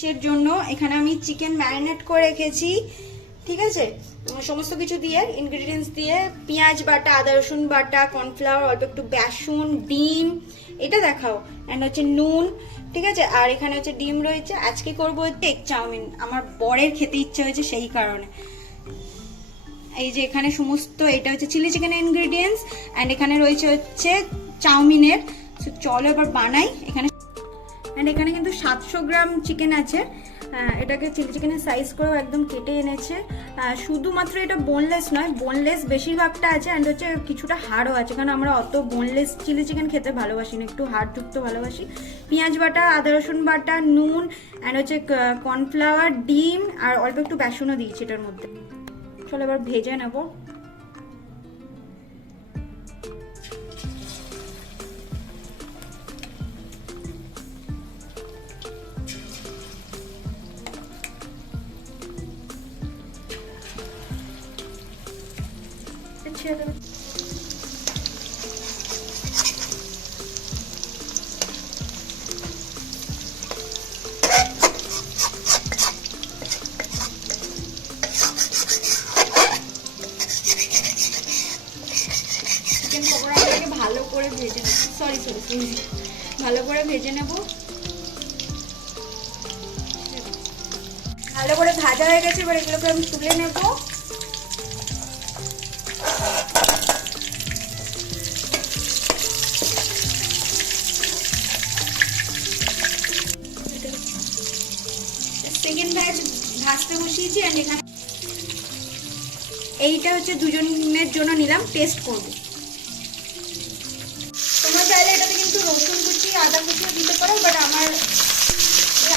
ডিশের জন্য এখানে আমি চিকেন ম্যারিনেট করে রেখেছি, ঠিক আছে? সমস্ত কিছু দিয়ে ইনগ্রিডিয়েন্টস দিয়ে, পেঁয়াজ বাটা, আদা রসুন বাটা কর্নফ্লাওয়ার অল্প একটু বেসন, ডিম, এটা দেখাও। অ্যান্ড হচ্ছে নুন, ঠিক আছে? আর এখানে হচ্ছে ডিম রয়েছে। আজকে করব হচ্ছে এগ চাউমিন। আমার বরের খেতে ইচ্ছে হয়েছে সেই কারণে। এই যে এখানে সমস্ত, এটা হচ্ছে চিলি চিকেনের ইনগ্রিডিয়েন্টস অ্যান্ড এখানে রয়েছে হচ্ছে চাউমিনের। চলো এবার বানাই। এখানে অ্যান্ড এখানে কিন্তু সাতশো গ্রাম চিকেন আছে। এটাকে চিলি চিকেনের সাইজ করেও একদম কেটে এনেছে। শুধুমাত্র এটা বোনলেস নয় বোনলেস বেশিরভাগটা আছে অ্যান্ড হচ্ছে কিছুটা হাড়ও আছে। কারণ আমরা অত বোনলেস চিলি চিকেন খেতে ভালোবাসি না একটু হাড়যুক্ত ভালোবাসি। পেঁয়াজ বাটা, আদা, রসুন বাটা, নুন অ্যান্ড হচ্ছে কর্নফ্লাওয়ার ডিম আর অল্প একটু বেসনও দিয়েছি এটার মধ্যে। চলো এবার ভেজে নেব। সরি সরি সরি ভালো করে ভেজে নেব। ভালো করে ভাজা হয়ে গেছে, এবার এগুলোকে আমি তুলে নেব। সেকেন্ড ব্যাচ ভাজতে বসিয়েছি আর এখানে এইটা হচ্ছে দুজনের জন্য নিলাম টেস্ট করব। তোমরা চাইলে এটাতে কিন্তু রসুন কুচি, আদা কুচিও দিতে পারো বাট আমার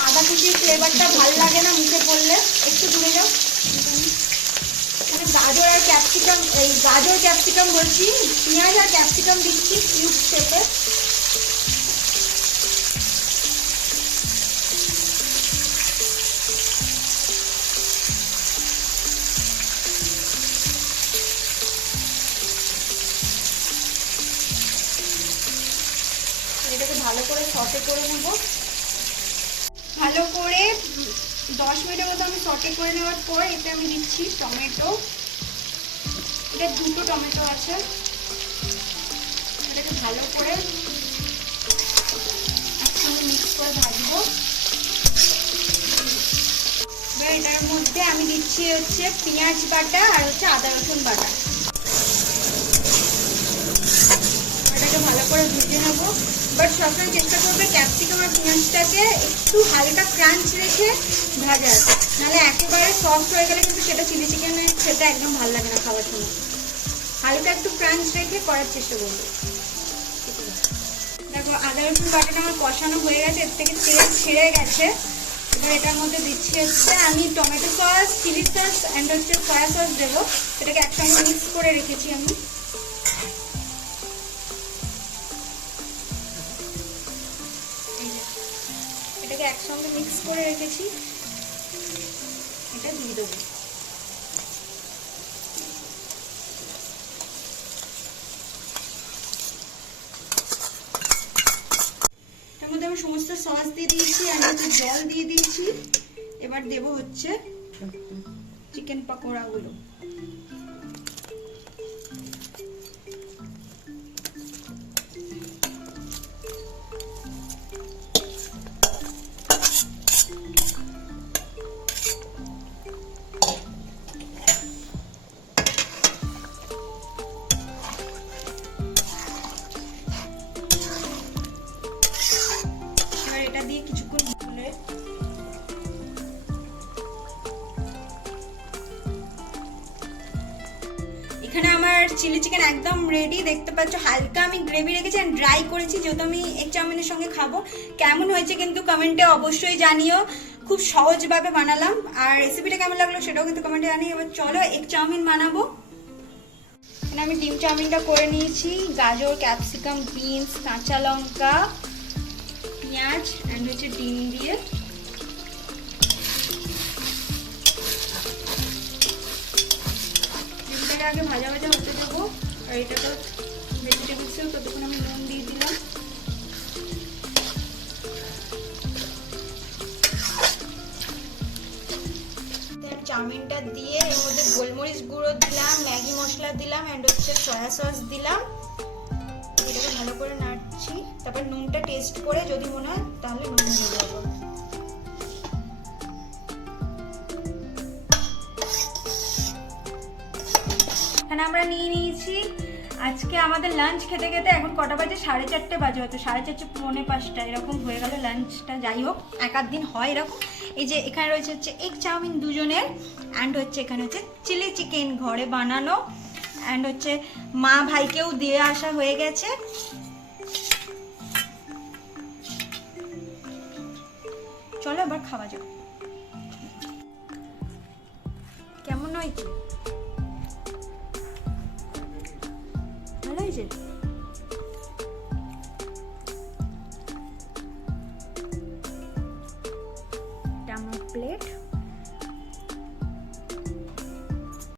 আদা কুচির ফ্লেভারটা ভালো লাগে না মুখে পড়লে। একটু দূরে যাও। গাজর আর ক্যাপসিকাম এই গাজর ক্যাপসিকাম বলছি, পেঁয়াজ আর ক্যাপসিকাম দিচ্ছি কিউব শেপে করে সটে করে নেব। ভালো করে দশ মিনিটের মতো আমি সটে করে নেওয়ার পর এতে আমি দিচ্ছি টমেটো। এটা দুটো টমেটো আছে। এটাকে ভালো করে একসঙ্গে মিক্স করে ভাজবো। এটার মধ্যে আমি দিচ্ছি হচ্ছে পেঁয়াজ বাটা আর হচ্ছে আদা রসুন বাটা এটাকে ভালো করে ভেজে নেব বাট সবসময় চেষ্টা করবে ক্যাপসিকাম আর পেঁয়াজটাকে একটু হালকা ক্রাঞ্চ রেখে ভাজার। নাহলে একেবারে সফট হয়ে গেলে কিন্তু সেটা চিলি চিকেনের খেতে একদম ভালো লাগে না খাওয়ার সময় হালকা একটু ক্রাঞ্চ রেখে করার চেষ্টা করব। দেখো, আদা, রসুন বাটাটা আমার কষানো হয়ে গেছে, এর থেকে তেল ছেড়ে গেছে। এবার এটার মধ্যে দিচ্ছি হচ্ছে আমি tomato sauce chilli sauce and হচ্ছে সয়া সস দেবো। এটাকে একসঙ্গে মিক্স করে রেখেছি আমি। এটাকে একসঙ্গে মিক্স করে রেখেছি। এটা দিয়ে দেবো। তার মধ্যে আমি সমস্ত সস দিয়ে দিয়েছি, আর জল দিয়ে দিয়েছি। এবার দেবো হচ্ছে চিকেন পকোড়াগুলো। এটা দিয়ে কিছুক্ষণ ভুলে এখানে আমার চিলি চিকেন একদম রেডি দেখতে পাচ্ছ হালকা আমি গ্রেভি রেখেছি অ্যান্ড ড্রাই করেছি, যেহেতু আমি এগ চাউমিনের সঙ্গে খাব। কেমন হয়েছে কিন্তু কমেন্টে অবশ্যই জানিও। খুব সহজভাবে বানালাম। আর রেসিপিটা কেমন লাগল সেটাও কিন্তু কমেন্টে জানিও। এবার চলো এগ চাউমিন বানাবো। এখানে আমি ডিম চাউমিনটা করে নিয়েছি। গাজর ক্যাপসিকাম বিনস কাঁচা লঙ্কা পেঁয়াজ অ্যান্ড হচ্ছে ডিম দিয়ে। ডিমটাকে আগে ভাজা ভাজা হতে দেবো। আর এটাকে ভেজিটেবলসেও ততক্ষণ আমি নুন দিয়ে দিলাম। চাউমিনটা দিয়ে এর মধ্যে গোলমরিচ গুঁড়ো দিলাম, ম্যাগি মশলা দিলাম অ্যান্ড হচ্ছে সয়া সস দিলাম। এটাকে ভালো করে নাড়ছি তারপর নুনটা টেস্ট করে যদি মনে হয়, তাহলে নুন দিয়ে দেবো। এখানে আমরা নিয়ে নিয়েছি। আজকে আমাদের লাঞ্চ খেতে খেতে এখন কটা বাজে? সাড়ে চারটে বাজে হয়তো। সাড়ে চারটে পৌনে পাঁচটা এরকম হয়ে গেল লাঞ্চটা যাই হোক, এক আধ দিন হয় এরকম। এই যে এখানে রয়েছে হচ্ছে এগ চাউমিন দুজনের অ্যান্ড হচ্ছে এখানে হচ্ছে চিলি চিকেন ঘরে বানানো অ্যান্ড হচ্ছে মা ভাইকেও দিয়ে আসা হয়ে গেছে। চলো আবার খাওয়া যাক। কেমন হয়েছে? ভালো হয়েছে? প্লেট